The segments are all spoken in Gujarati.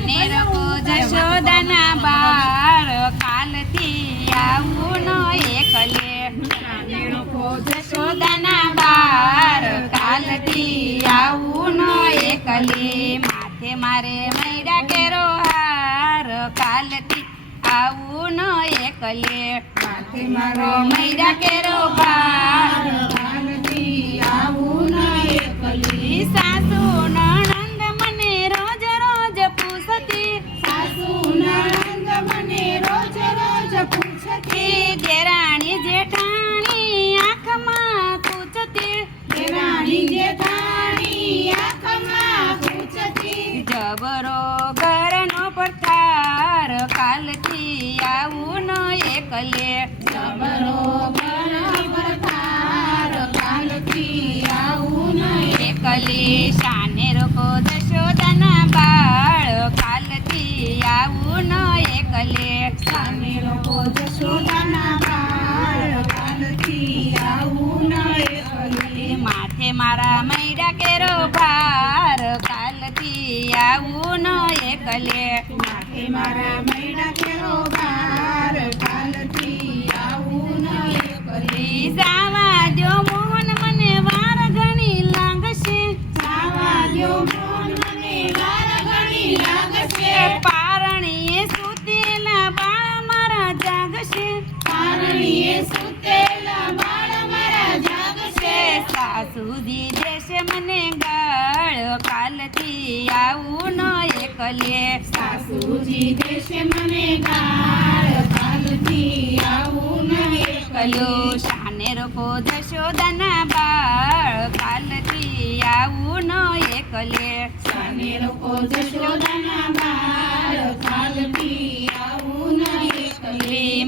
શાને રકો જશોદાના બાર કાલથી આવું નો એકલે. જશોદાના બાર કાલથી આવું નો એકલે. માથે મારે મૈડા કેરો હાર કાલથી આવું નો એકલે. માથે મારો મૈડા કેરો બાર ઈ સાસુ ન કલે એકલી શાને રોકો દશોદાના બાળ કાલથી આવું ન એકલે શાને રોકો માથે મારા મૈડા કેરો ભાર, કાલથી આવું ન એકલે. મારા મૈડા સાસુજી દેશે મને ગાળ કાલથી આવું ન એકલે. સાસુજી દેશે મને ગાળ કાલથી આવું ન કલો શાને રોકો જશોદાના બાળ કાલથી આવું ન એકલે. શાને રોકો જશોદાના બાળ કાલથી આવું ન એકલી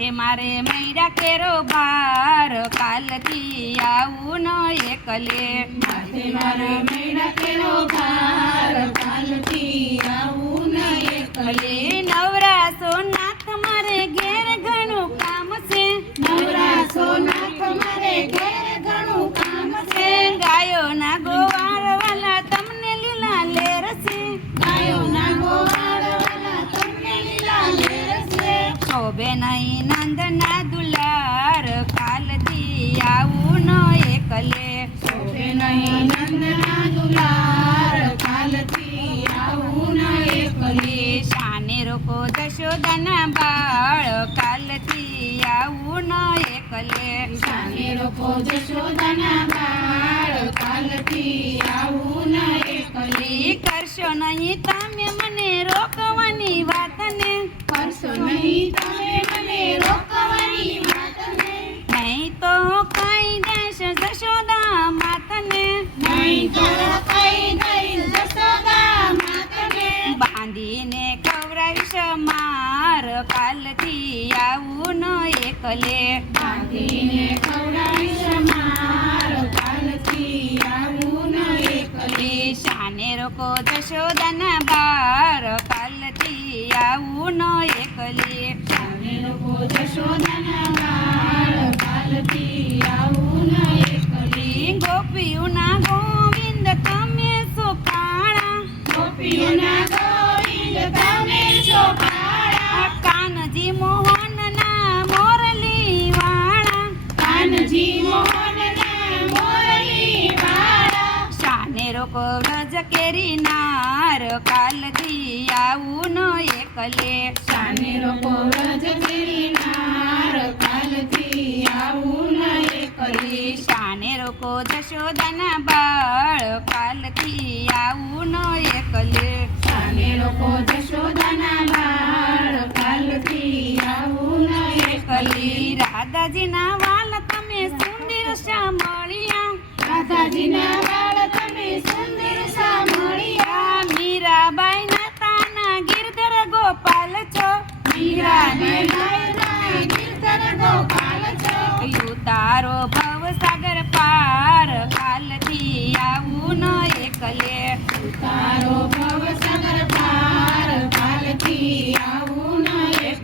માથે મારે મૈરા કેરો બાર કાલથી આવું ન એકલે. માથે મારે મૈરા કેરો બાર કાલથી આવું ન એકલી. શોભે નંદના દુલાર કાલથી આવું ન એકલે. નહીં નંદના દુલાર આવું ન એકલી. શાને રોકો જશોદાના બાળ કાલથી આવું ન એકલે. સાને રોકો જશોદાના બાળ કાલથી આવું ન એકલે. કરશો નહીં કાલથી આવું ન એકલે. બાંધીને ખવડાવીશ માર કાલથી આવું ન એકલી. શાને રોકો દશોદાના બાર કાલથી આવું ન એકલે. સાને લોકો જશોદાના બાળ કાલથી આવું ન એકલી. ગોપીઓના ગોવિંદ તમે સુકાળા ગોપીઓના ગોવિંદ રોકો વ્રજ કેરી નાર કાલથી આવું ન એકલે. સાને કેરી નાર કાલ કાલથી આવું ન એકલે. શાને રોકો જશોદાના બાળ કાલથી આવું ન એકલે. શાને લોકો જશોદાના બાળ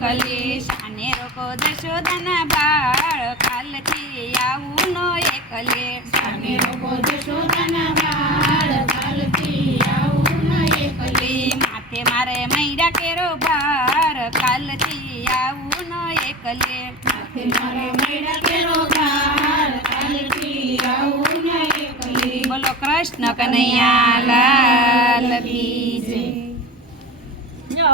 એકલેશ અને રોકો દશોદના બાળ કાલથી આવું નો એકલેશ અને રોકો દશોદના બાળ કાલથી આવું નો એકલેશ માથે મારે મૈરા કેરો ભાર કાલથી આવું નો એકલેશ માથે મારે મૈરા કેરો ભાર કાલથી આવું નો એકલેશ બોલો કૃષ્ણ કનૈયા લાલ બીજી